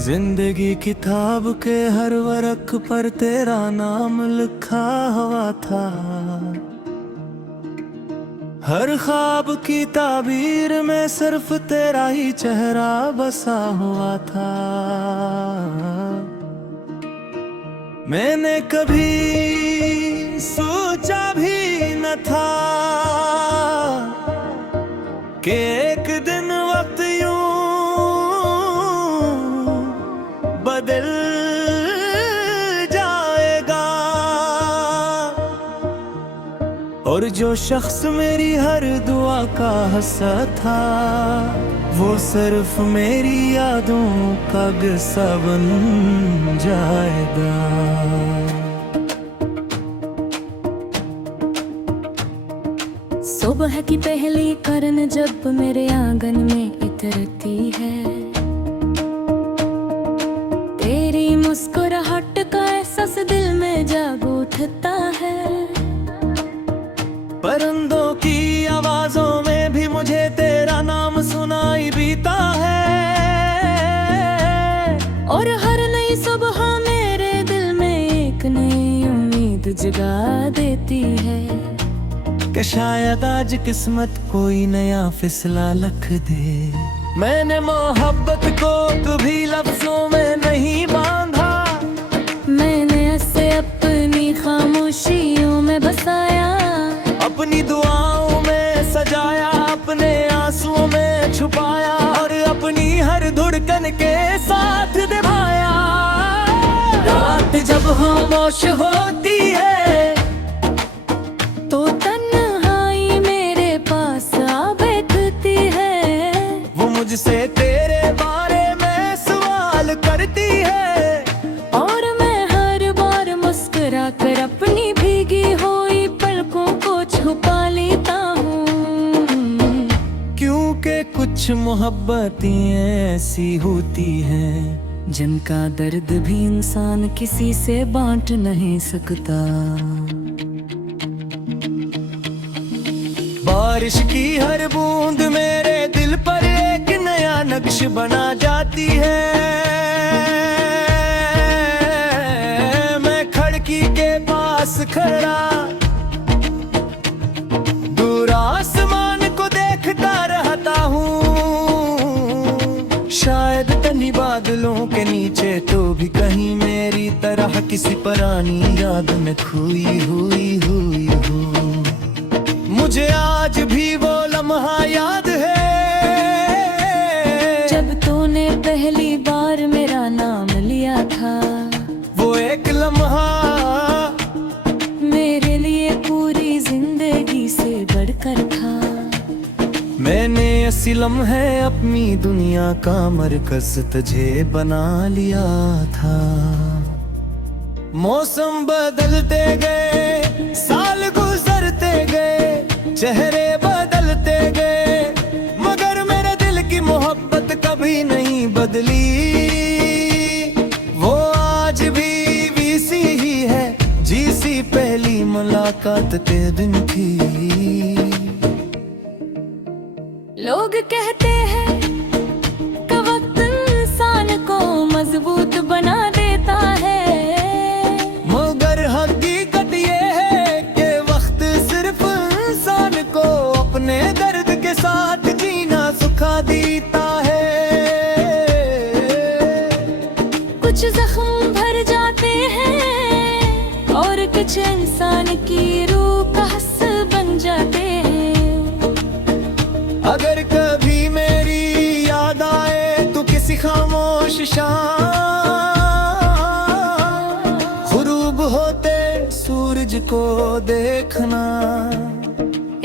जिंदगी किताब के हर वर्क पर तेरा नाम लिखा हुआ था। हर ख्वाब की ताबीर में सिर्फ तेरा ही चेहरा बसा हुआ था। मैंने कभी सोचा भी न था कि एक दिन वक्त यूं बदल जाएगा और जो शख्स मेरी हर दुआ का हिस्सा था वो सिर्फ मेरी यादों का किस्सा बन जाएगा। सुबह की पहली करन जब मेरे आंगन में इतरती है, तेरी मुस्कुराहट का एहसास दिल में जाग उठता है। परिंदों की आवाजों में भी मुझे तेरा नाम सुनाई बीता है और हर नई सुबह मेरे दिल में एक नई उम्मीद जगा देती है कि शायद आज किस्मत कोई नया फिसला लिख दे। मैंने मोहब्बत को कभी लफ्जों में नहीं बांधा, मैंने ऐसे अपनी खामोशियों में बसाया, अपनी दुआओं में सजाया, अपने आंसुओं में छुपाया और अपनी हर धड़कन के साथ निभाया। रात जब खामोश होती है तो तन्हाई मेरे पास आ बैठती है, वो मुझसे तेरे बारे में सवाल करती है और मैं हर बार मुस्कुरा कर अपनी भीगी हुई पलकों को छुपा लेता हूँ। क्योंकि कुछ मोहब्बतें ऐसी होती हैं जिनका दर्द भी इंसान किसी से बांट नहीं सकता। बारिश की हर बूंद मेरे दिल पर एक नया नक्श बना जाती है। मैं खिड़की के पास खड़ा दूर आसमान को देखता रहता हूँ। शायद तनी बादलों के नीचे तो भी कहीं मेरी तरह किसी पुरानी याद में खोई हुई हो। मुझे आज भी वो लम्हा याद है जब तूने पहली बार मेरा नाम लिया था। वो एक लम्हा मेरे लिए पूरी जिंदगी से बढ़कर था। मैंने ऐसी लम्हे अपनी दुनिया का मरकज तुझे बना लिया था। मौसम बदलते गए, साल गुजरते गए, चेहरे बदलते गए, मगर मेरे दिल की मोहब्बत कभी नहीं बदली। वो आज भी वैसी ही है जैसी पहली मुलाकात के दिन थी। लोग कहते हैं कि वक्त इंसान को मजबूत बना देता है, मगर हकीकत ये है कि वक्त सिर्फ इंसान को अपने दर्द के साथ जीना सिखा देता है। कुछ जख्म भर जाते हैं और कुछ इंसान की रूह का हिस्सा बन जाते हैं। अगर कभी मेरी याद आए तो किसी खामोश शाम ग़ुरूब होते सूरज को देखना।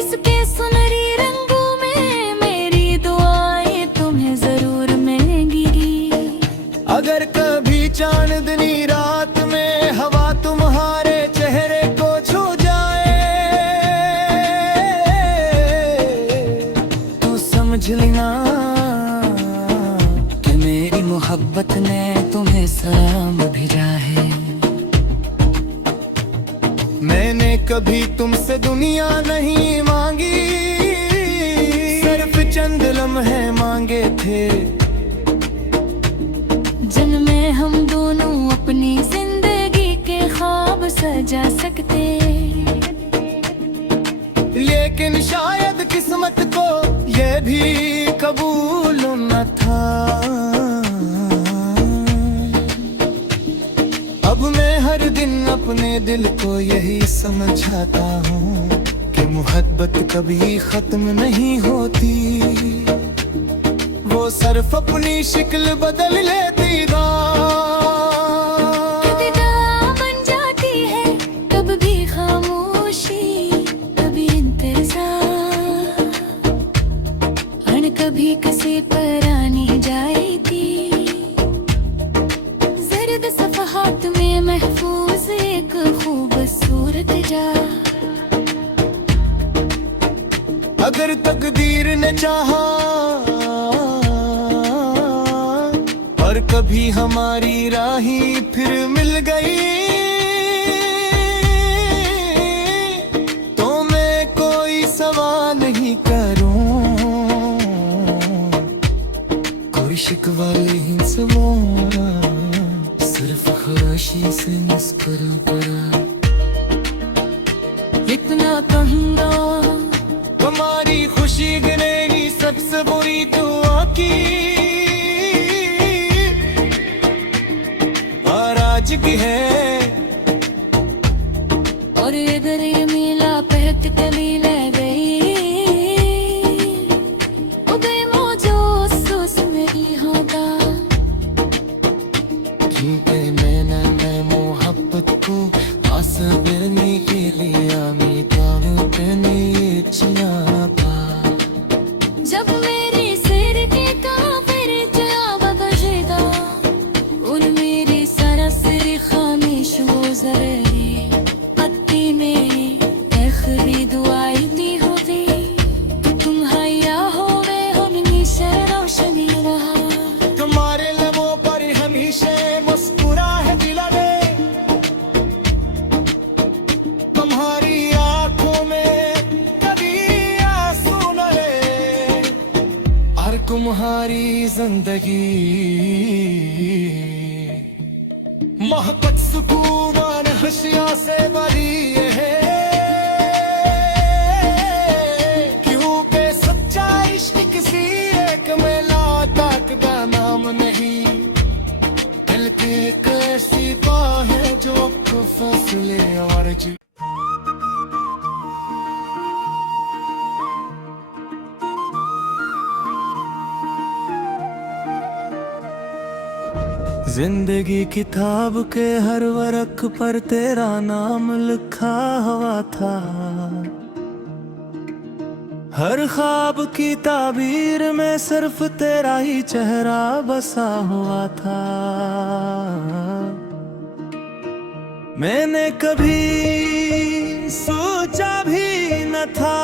इसके सुनहरी रंगों में मेरी दुआएं तुम्हें जरूर मिलेंगी। अगर कभी चांदनी रात में हवा तुम्हारे चेहरे को छू जाए तो समझ लेना कि मेरी मोहब्बत ने तुम्हें सलाम भेजा है। मैंने कभी तुमसे दुनिया नहीं मांगी, सिर्फ चंद लम्हे मांगे थे। सजा सकते, लेकिन शायद किस्मत को ये भी कबूल न था। अब मैं हर दिन अपने दिल को यही समझाता हूँ कि मोहब्बत कभी खत्म नहीं होती, वो सिर्फ अपनी शक्ल बदल लेती है। कविता बन जाती है, कब भी खामोशी, कभी इंतजार, अन कभी किसी पर आनी जाएगी। जर्द सफ़हात में महफूज एक खूबसूरत जा। अगर तकदीर ने चाहा और कभी हमारी राही फिर मिल गई, तो मैं कोई सवाल नहीं करूं, कोई शिकवा नहीं समोरा, सिर्फ खामोशी से मुस्कुरा पड़ा। इतना कहूँगा हमारी खुशी गिरेगी सबसे बुरी दुआ की, और आज की है और इधर ये मिला पहत कली ले गई। उदय मौजो अफसोस मेरी होगा, क्योंकि मैं मोहब्बत को आसबरने के लिए आमी करने इच्छा पा। जब मेरे सिर के काफिर जवाब बजेगा, उन मेरी सरासर खामिश वो जरे पत्ती में आखिरी दुआई दी होगी, तो तुम हया होवे हमेशा रोशनी रहा। तुम्हारे लबों पर हमेशा मुस्कुरा है दिल में, तुम्हारी आंखों में कभी आंसू न रहे, और तुम्हारी जिंदगी मोहब्बत सुकून खुशियों से भरी है, क्योंकि सच्चा इश्क किसी एक मेला तक का नाम नहीं, बल्कि एक ऐसी बात है जो आपको फैसले और जी। जिंदगी किताब के हर वर्क पर तेरा नाम लिखा हुआ था, हर ख्वाब की ताबीर में सिर्फ तेरा ही चेहरा बसा हुआ था। मैंने कभी सोचा भी न था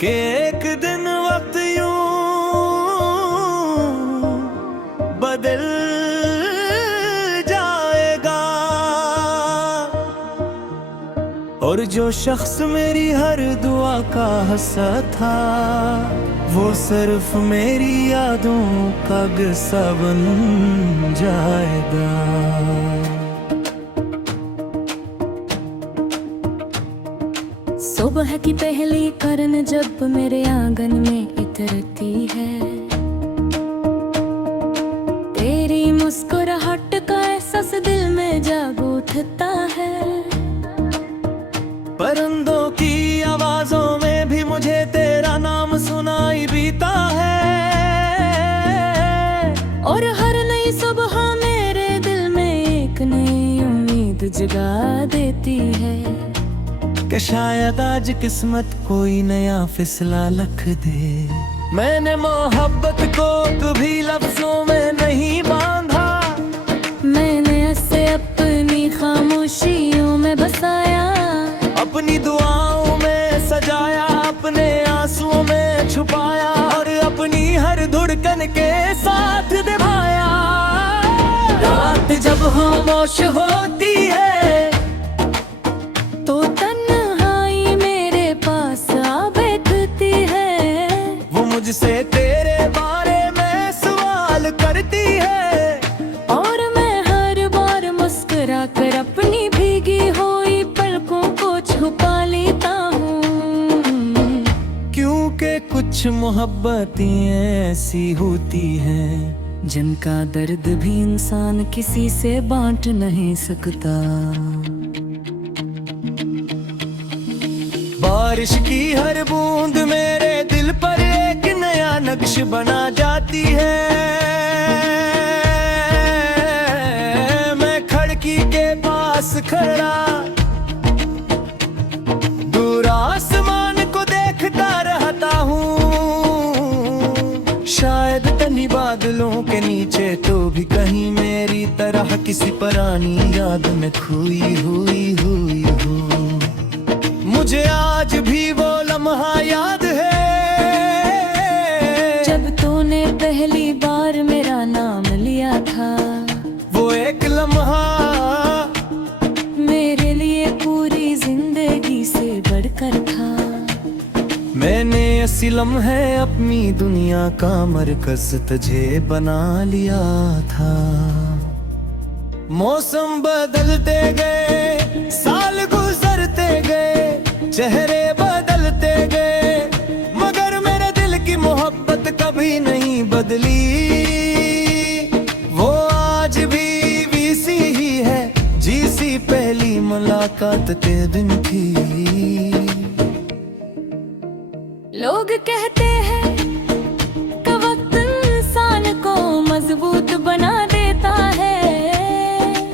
कि एक दिन वक्त यूं बदल जाएगा, और जो शख्स मेरी हर दुआ का हिस्सा था, वो सिर्फ मेरी यादों का किस्सा बन जाएगा। सुबह की पहली करन जब मेरे आंगन में इतरती है, तेरी मुस्कुराहट का एहसास दिल में जाग उठता है। परिंदों की आवाजों में भी मुझे तेरा नाम सुनाई बीता है, और हर नई सुबह मेरे दिल में एक नई उम्मीद जगा देती है, कि शायद आज किस्मत कोई नया फिसला लिख दे। मैंने मोहब्बत को कभी लफ्जों में नहीं बांधा, मैंने ऐसे अपनी खामोशियों में बसाया, अपनी दुआओं में सजाया, अपने आंसुओं में छुपाया, और अपनी हर धड़कन के साथ निभाया। रात जब खामोश होती है, तो तन्हाई मेरे पास आ बैठती है, वो मुझसे तेरे बारे में सवाल करती है, और मैं हर बार मुस्कुरा कुछ मोहब्बतें ऐसी होती हैं जिनका दर्द भी इंसान किसी से बांट नहीं सकता। बारिश की हर बूंद मेरे दिल पर एक नया नक्श बना जाती है। मैं खिड़की के पास खड़ा दूर आसमान को देखता रहता हूँ। शायद तनी बादलों के नीचे तो भी कहीं मेरी तरह किसी पुरानी याद में खोई हुई हूँ। मुझे आज भी वो लम्हा याद है जब तूने पहली बार मेरा नाम लिया था। वो एक लम्हा मेरे लिए पूरी जिंदगी से बढ़कर था। मैंने ऐसी लम्हे अपनी दुनिया का मरकज तुझे बना लिया था। मौसम बदलते गए, साल गुजरते गए, चेहरे बदलते गए, मगर मेरे दिल की मोहब्बत कभी नहीं बदली। वो आज भी वैसी ही है जैसी पहली मुलाकात के दिन थी। लोग कहते हैं कि वक्त इंसान को मजबूत बना देता है,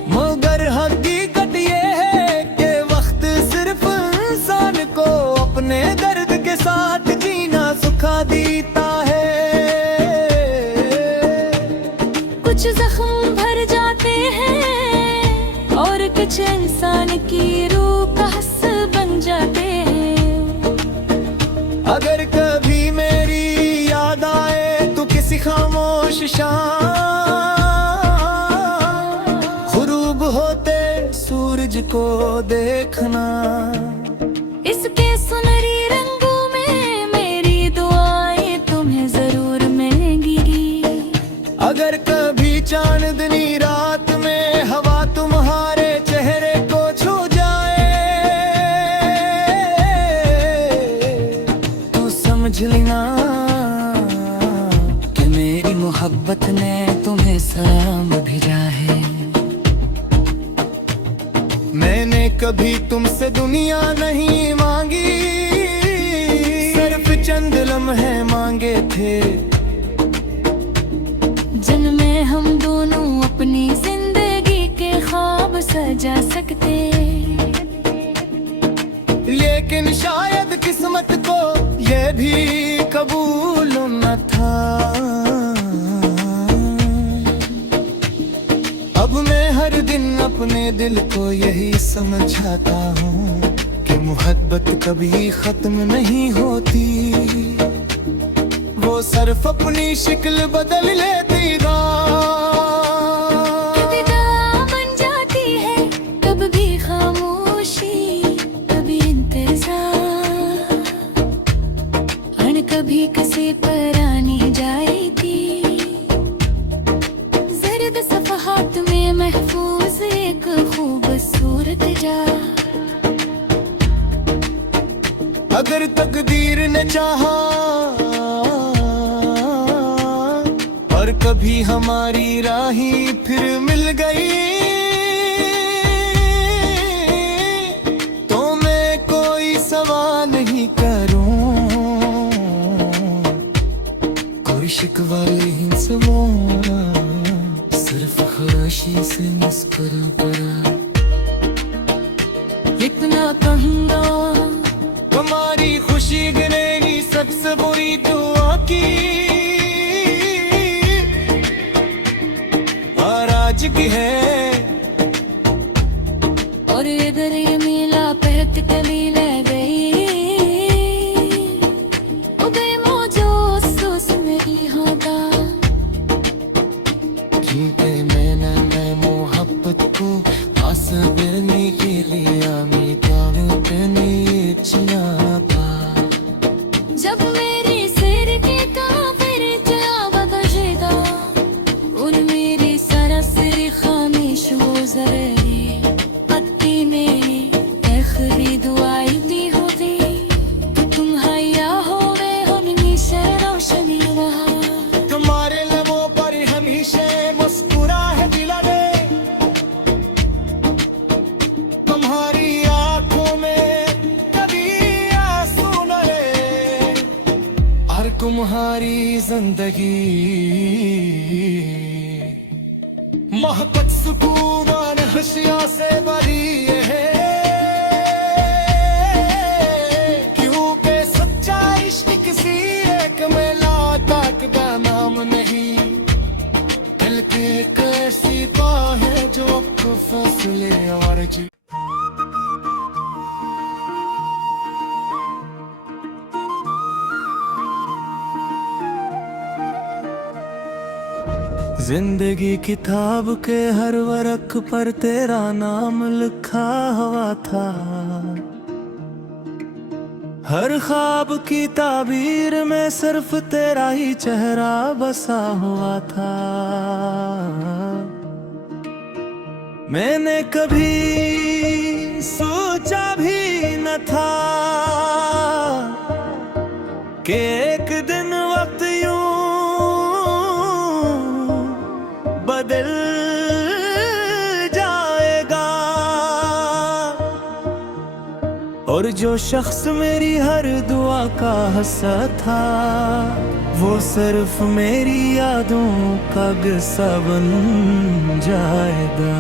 मगर हकीकत ये है कि वक्त सिर्फ इंसान को अपने दर्द के साथ जीना सिखा देता है। कुछ जख्म भर जाते हैं और कुछ इंसान की रूह का हिस्सा बन जाते हैं। अगर कभी मेरी याद आए तो किसी खामोश शाम ग़ुरूब होते सूरज को देखना। इसके सुनहरी रंगों में मेरी दुआएं तुम्हें जरूर मिलेंगी। अगर कभी चांदनी रात में हवा तुम्हारे चेहरे को छू जाए तो समझ लेना कि मेरी मोहब्बत ने तुम्हें सलाम भेजा है। मैंने कभी तुमसे दुनिया नहीं मांगी, सिर्फ चंद लम्हे मांगे थे जिनमें हम दोनों अपनी जिंदगी के ख्वाब सजा सकते। लेकिन शायद किस्मत को ये भी कबूल न था। अब मैं हर दिन अपने दिल को यही समझाता हूँ कि मोहब्बत कभी खत्म नहीं होती। वो सिर्फ अपनी शक्ल बदल लेती कभी दवा बन जाती है, कभी भी खामोशी, कभी इंतजार, और कभी किसी पर आनी जाएगी। जर्द सफ़हात में महफूज एक खूबसूरत जा। अगर तकदीर ने चाहा और कभी हमारी राही फिर मिल गई तो मैं कोई सवाल नहीं करूं। कोई शिकवा नहीं समोरा, सिर्फ खामोशी से मुस्कुरा पड़ा। इतना कहूँगा हमारी खुशी गिरेगी सबसे बुरी दुआ की। और आज की है और इधर ये मिला पहत कभी ले गई। उदय मौजो अफसोस मेरी होगा क्योंकि मैं मोहब्बत को पास करने के लिए आमी करने इच्छा पा। जब मेरे सिर के काफिर जवाब बजेगा और मेरी सरसरी खामिश हो जरे पत्ती में आखिरी दुआई दी होगी तो तुम हया हो गए हो निशा। तुम्हारी जिंदगी मोहब्बत सुकून और खुशियों से भरी है, क्योंकि सच्चा इश्क किसी एक मुलाकात का नाम नहीं, बल्कि एक ऐसी बात है जो आपको फैसले और जी। जिंदगी किताब के हर वर्क पर तेरा नाम लिखा हुआ था, हर ख्वाब की ताबीर में सिर्फ तेरा ही चेहरा बसा हुआ था। मैंने कभी सोचा भी न था कि एक दिन वक्त यूं बदल जाएगा, और जो शख्स मेरी हर दुआ का हिस्सा था वो सिर्फ मेरी यादों का किस्सा बन जाएगा।